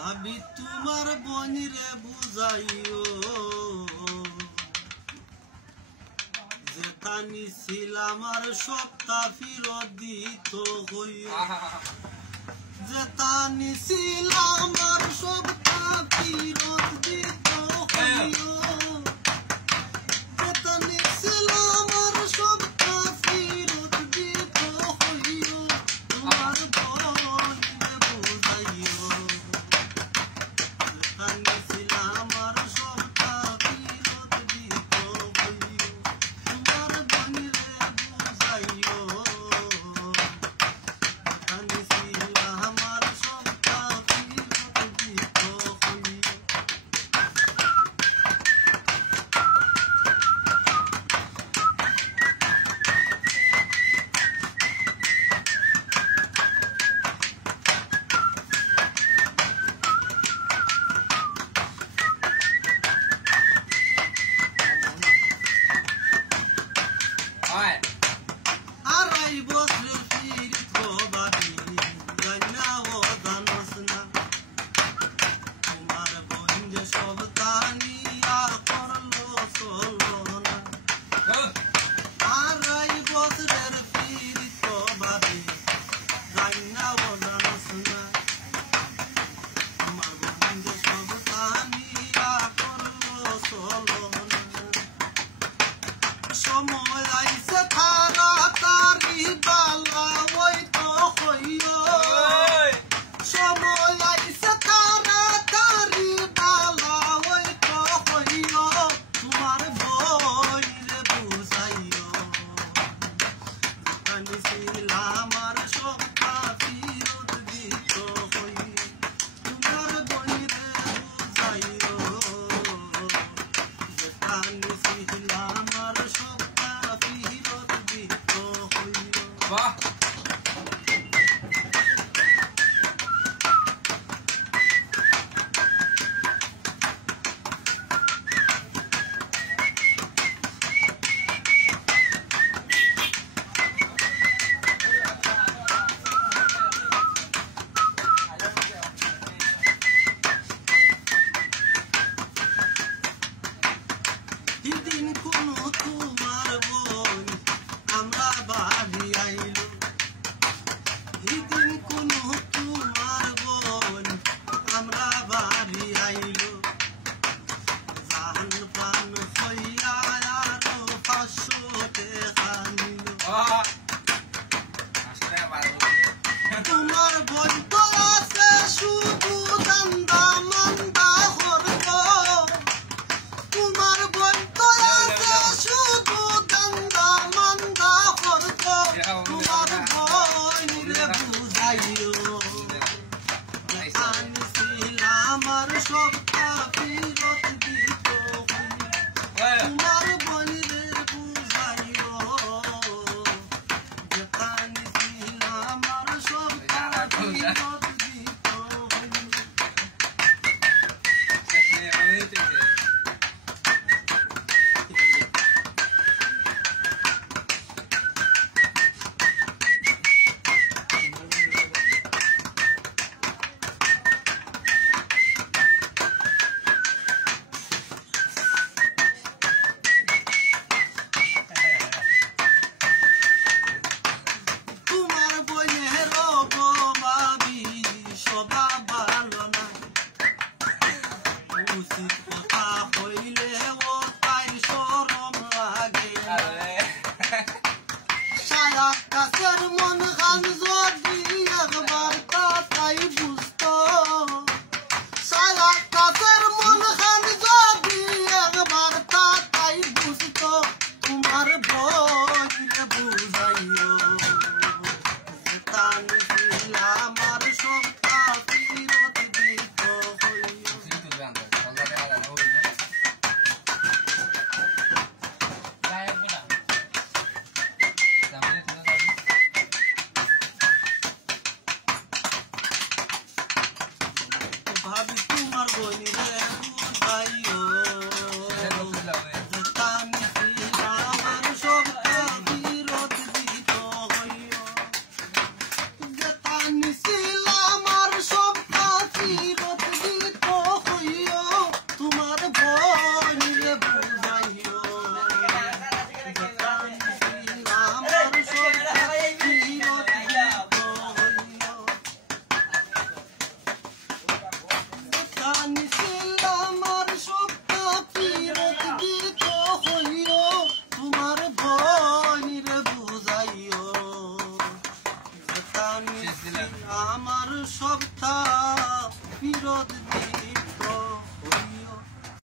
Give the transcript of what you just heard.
ভাবি তোমার বনিরে বুঝাইও যে তানি ছিলাম আর সপ্তাহ ফিরত দিত হইও যে তানি ছিলাম আর সপ্তাহ ফিরত দিত হইও যে তানি ছিলাম আর সপ্তাহ ফিরত দিত হইও তোমার বনিরে বুঝাইও তানি ছিলাম আর সপ্তাহ ফিরত দিত হইও তোমার বনিরে বুঝাইও তানি ছিলাম আর সপ্তাহ ফিরত দিত হইও আড়াই বছর ফিরত বাকি জানা ও জানোস না তোমার বোন যে সব তানি আর করলো চলো না আড়াই বছরের ফিরত বাকি জানা ও জানোস না তোমার বোন যে সব তানি আর করলো চলো না সময় আইছে তাড়াতাড়ি বালা ওই তো হইও সময় আইছে তাড়াতাড়ি বালা ওই তো হইও তোমার বইরে বুঝাইও তানি ছিলাম আর সপ্তাহ ফিরত দিত হইও তোমার বইরে বুঝাইও যে তানি ছিলাম আর সপ্তাহ ফিরত দিত হইও বাহ দিন কোনো তোমার বোন আমরা বাড়ি আইলো দিন কোনো তোমার বোন আমরা বাড়ি আইলো জান প্রাণ হইয়া আরো 500 টাকা নিল তোমার বোন তো আছে শুধু দান্দা মান্দা করব তোমার বোন তো আছে শুধু দান্দা মান্দা করব তোমার বইরে বুঝাইও আমি ছিলাম আর সপ্তাহ ফিরত দিত তোমার বইরে বুঝাইও যে আমি ছিলাম আর সপ্তাহ ফিরত দিত তোমার বইয়ের ভাবি সদা ভালো না উচিত কথা হইলে ও তাই শরম লাগে সারা কাছের মন খান যদি একবার তাই বুঝতো সারা কাছের মন খান যদি একবার তাই বুঝতো তোমার বইরে বুঝাইও তানি ছিলাম আর সপ্তাহ ফিরত দিত হইও ভাবি তোমার বইরে